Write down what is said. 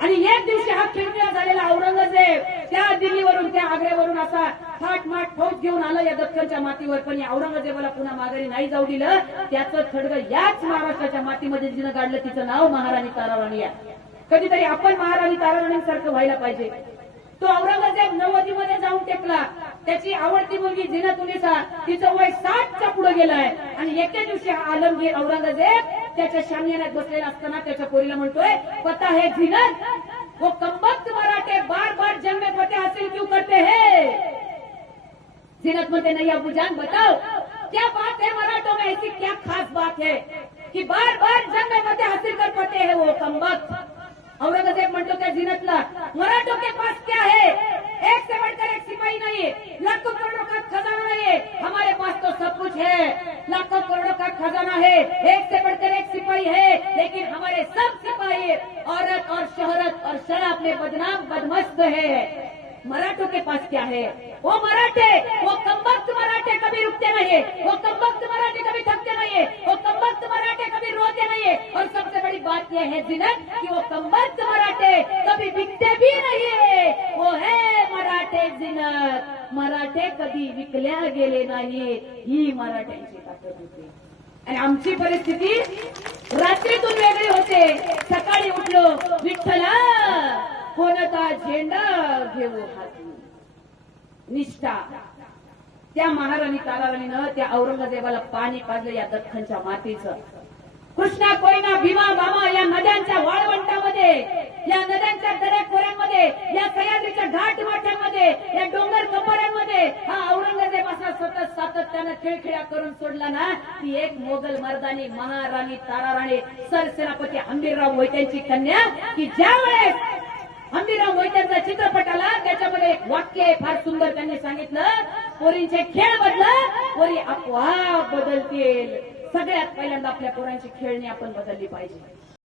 आणि एक दिवशी हा खिळखिळा झालेला औरंगजेब त्या दिल्लीवरून त्या आग्र्यावरून असा थाटमाट फौज घेऊन आला या दख्खनच्या मातीवर, पण या औरंगजेबाला पुन्हा माघारी नाही जाऊ दिलं. त्याचं थडगं याच महाराष्ट्राच्या मातीमध्ये जिनं काढलं, तिचं नाव महाराणी ताराराणी आहे. कधीतरी आपण महाराणी ताराराणींसारखं व्हायला पाहिजे. तो औरंगजेब नववधीमध्ये जाऊन टेकला. त्याची आवडती मुलगी जिनत-उनिसा, तिचं वय 60च्या पुढे गेलाय आणि एके दिवशी आलमगीर औरंगजेब त्याच्या शामियानात बसलेला असताना त्याच्या पोरीला म्हणतोय, पता है जिनत, वो कमबख्त मराठे बार बार जंग में फतेह हासिल क्यों करते हैं? जिनत म्हणते, नहीं अबू जान बताओ क्या बात है मराठों में, ऐसी क्या खास बात है कि बार बार जंग में फतेह हासिल कर पाते हैं वो कमबख्त? औरंगजेब म्हणतो त्या जिनतला, मराठों के पास क्या है, एक से बढ़कर एक सिपाही नहीं है, लाखों करोड़ों का खजाना नहीं है, हमारे पास तो सब कुछ है, लाखों करोड़ों का खजाना है, एक से बढ़कर एक सिपाही है, लेकिन हमारे सब सिपाही औरत और शोहरत और शराब में बदनाम बदमस्त है. मराठों के पास क्या है? वो मराठे, वो कमबख्त मराठे कभी रुकते नहीं है, वो कमबख्त मराठे कभी थकते नहीं है, वो कमबख्त मराठे कभी रोते नहीं है, और सबसे बड़ी बात यह है जिनत कि वो कमबख्त मराठे कभी बिकते भी नहीं है. वो है मराठे जिनत, मराठे कधी विकल्या गेले नाही, ही मराठ्यांची ताकद होती. आणि आमची परिस्थिती रात्रीतून वेगळी होते. सकाळी उठलो, विठ्ठला कोणता झेंडा घेऊ हाती, निष्ठा. त्या महाराणी ताराराणीनं त्या औरंगजेबाला पाणी पाजलं या दख्खनच्या मातीचं. कृष्णा, कोयना, भीमा, बामा या नद्यांच्या वाळवंटामध्ये, या नद्यांच्या दऱ्याखोऱ्यांमध्ये, या सह्याद्रीच्या घाट वाट्यांमध्ये, या डोंगर कपाऱ्यांमध्ये हा औरंगजेब असा सतत सातत्यानं खिळखिळा करून सोडला ना, ती एक मोगल मर्दानी महाराणी ताराराणी सरसेनापती हंबीरराव मोहित्यांची कन्या, की ज्या वेळेस हंबीरराव मोहित्यांचा चित्रपट आला त्याच्यामध्ये एक वाक्य आहे फार सुंदर. त्यांनी सांगितलं, पोरींचे खेळ बदला, पोरी आपोआप बदलतील. सगळ्यात पहिल्यांदा आपल्या पोरांची खेळणी आपण बदलली पाहिजे.